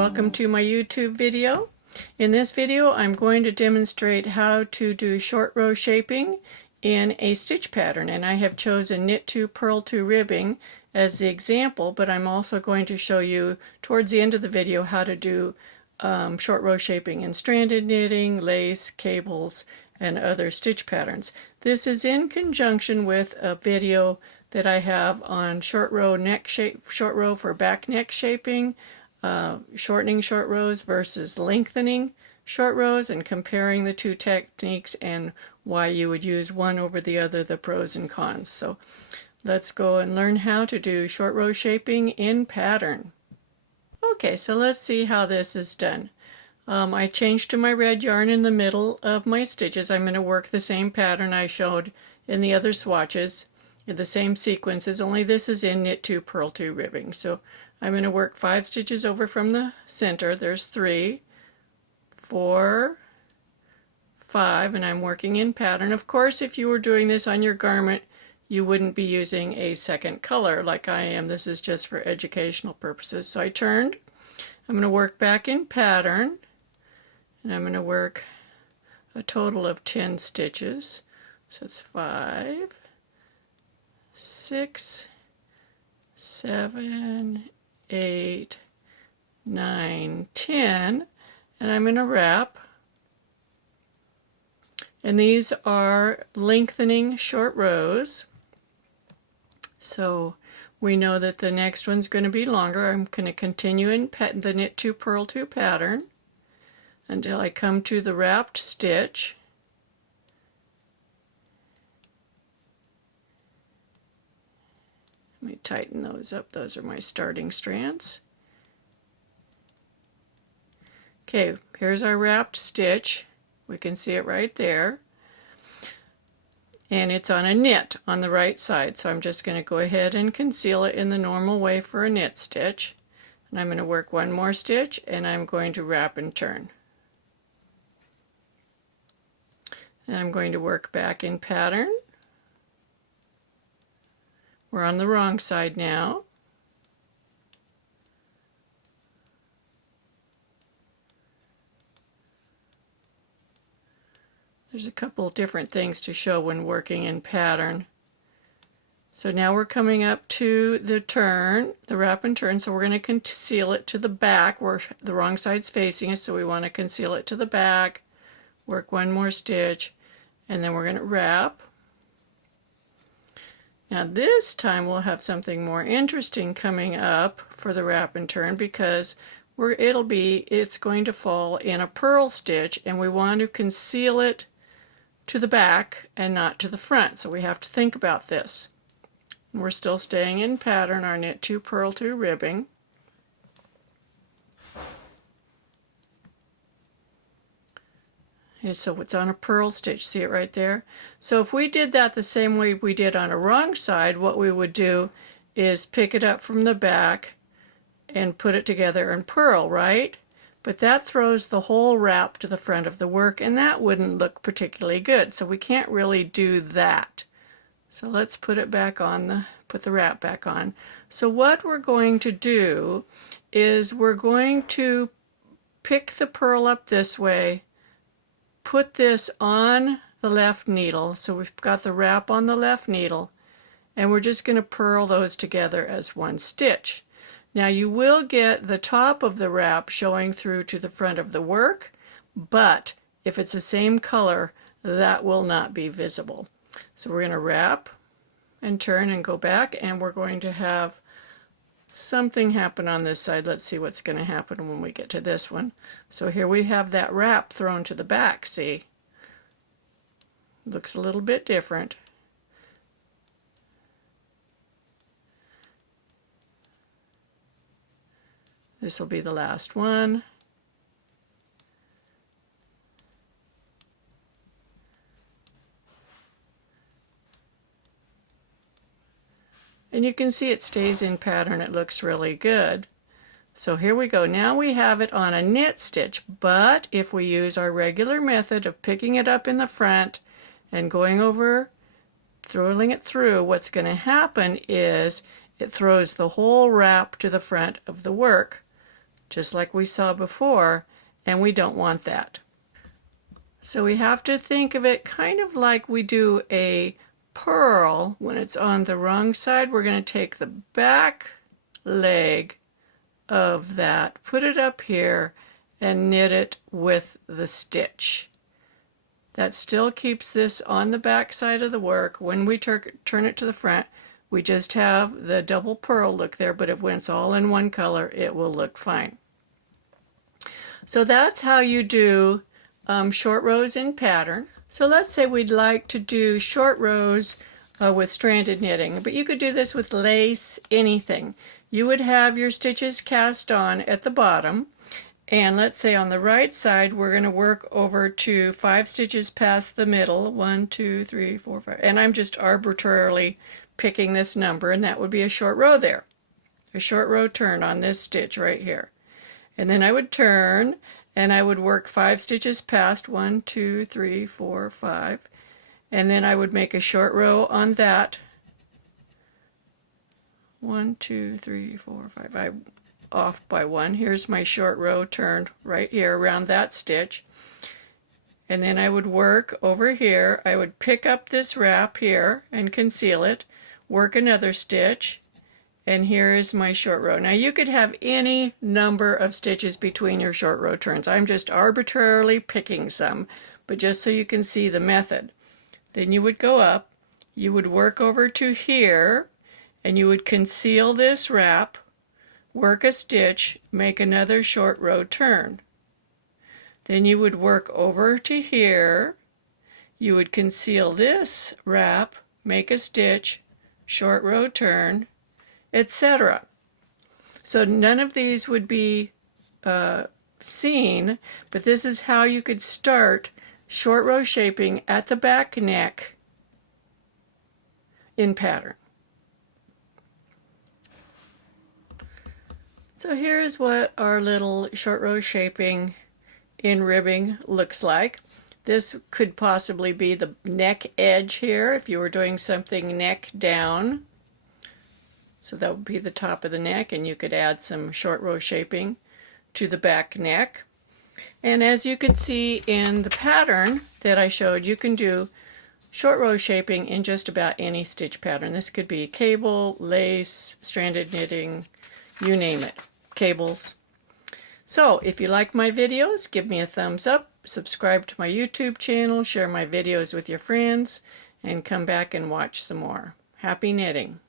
welcome to my YouTube video. In this video I'm going to demonstrate how to do short row shaping in a stitch pattern, and I have chosen knit 2 purl 2 ribbing as the example, but I'm also going to show you towards the end of the video how to do short row shaping in stranded knitting, lace, cables, and other stitch patterns. This is in conjunction with a video that I have on short row for back neck shaping, shortening short rows versus lengthening short rows, and comparing the two techniques and why you would use one over the other, the pros and cons. So let's go and learn how to do short row shaping in pattern. Okay, so let's see how this is done. I changed to my red yarn in the middle of my stitches. I'm going to work the same pattern I showed in the other swatches, in the same sequences, only this is in knit 2 purl 2 ribbing. So I'm going to work 5 stitches over from the center. There's 3, 4, 5, and I'm working in pattern. Of course, if you were doing this on your garment, you wouldn't be using a second color like I am. This is just for educational purposes. So I turned. I'm going to work back in pattern, and I'm going to work a total of 10 stitches. So it's 5, 6, 7, 8, 9, 10, and I'm going to wrap. And these are lengthening short rows. So we know that the next one's going to be longer. I'm going to continue in the knit 2 purl 2 pattern until I come to the wrapped stitch. Let me tighten those up. Those are my starting strands. Okay, here's our wrapped stitch. We can see it right there. And it's on a knit on the right side, so I'm just going to go ahead and conceal it in the normal way for a knit stitch. And I'm going to work one more stitch, and I'm going to wrap and turn. And I'm going to work back in pattern. We're on the wrong side now. There's a couple of different things to show when working in pattern. So now we're coming up to the turn, the wrap and turn, so we're going to conceal it to the back where the wrong side's facing us, so we want to conceal it to the back, work one more stitch, and then we're going to wrap. Now this time we'll have something more interesting coming up for the wrap and turn, because it's going to fall in a purl stitch, and we want to conceal it to the back and not to the front. So we have to think about this. We're still staying in pattern, our knit 2 purl 2 ribbing. And so it's on a purl stitch, see it right there? So if we did that the same way we did on a wrong side, what we would do is pick it up from the back and put it together and purl, right? But that throws the whole wrap to the front of the work, and that wouldn't look particularly good. So we can't really do that. So let's put it back on, put the wrap back on. So what we're going to do is we're going to pick the purl up this way, put this on the left needle, so we've got the wrap on the left needle, and we're just going to purl those together as one stitch. Now you will get the top of the wrap showing through to the front of the work, but if it's the same color, that will not be visible. So we're going to wrap and turn and go back, and we're going to have something happen on this side. Let's see what's going to happen when we get to this one. So here we have that wrap thrown to the back, see? Looks a little bit different. This will be the last one. And you can see it stays in pattern. It looks really good. So here we go. Now we have it on a knit stitch, but if we use our regular method of picking it up in the front and going over, throwing it through, what's going to happen is it throws the whole wrap to the front of the work. just like we saw before, and we don't want that. So we have to think of it kind of like we do a purl. When it's on the wrong side, we're going to take the back leg of that, put it up here, and knit it with the stitch. That still keeps this on the back side of the work. When we turn it to the front, we just have the double purl look there, but when it's all in one color, it will look fine. So that's how you do short rows in pattern. So let's say we'd like to do short rows with stranded knitting, but you could do this with lace, anything. You would have your stitches cast on at the bottom, and let's say on the right side we're going to work over to 5 stitches past the middle, 1, 2, 3, 4, 5, and I'm just arbitrarily picking this number, and that would be a short row there, a short row turn on this stitch right here. And then I would turn and I would work 5 stitches past, 1, 2, 3, 4, 5, and then I would make a short row on that. 1, 2, 3, 4, 5. I'm off by 1. Here's my short row turned right here around that stitch. And then I would work over here. I would pick up this wrap here and conceal it, work another stitch, and here is my short row. Now you could have any number of stitches between your short row turns. I'm just arbitrarily picking some, but just so you can see the method. Then you would go up, you would work over to here, and you would conceal this wrap, work a stitch, make another short row turn. Then you would work over to here, you would conceal this wrap, make a stitch, short row turn, etc. So none of these would be seen, but this is how you could start short row shaping at the back neck in pattern. So here's what our little short row shaping in ribbing looks like. This could possibly be the neck edge here if you were doing something neck down. So that would be the top of the neck, and you could add some short row shaping to the back neck. And as you can see in the pattern that I showed, you can do short row shaping in just about any stitch pattern. This could be cable, lace, stranded knitting, you name it, cables. So if you like my videos, give me a thumbs up, subscribe to my YouTube channel, share my videos with your friends, and come back and watch some more. Happy knitting!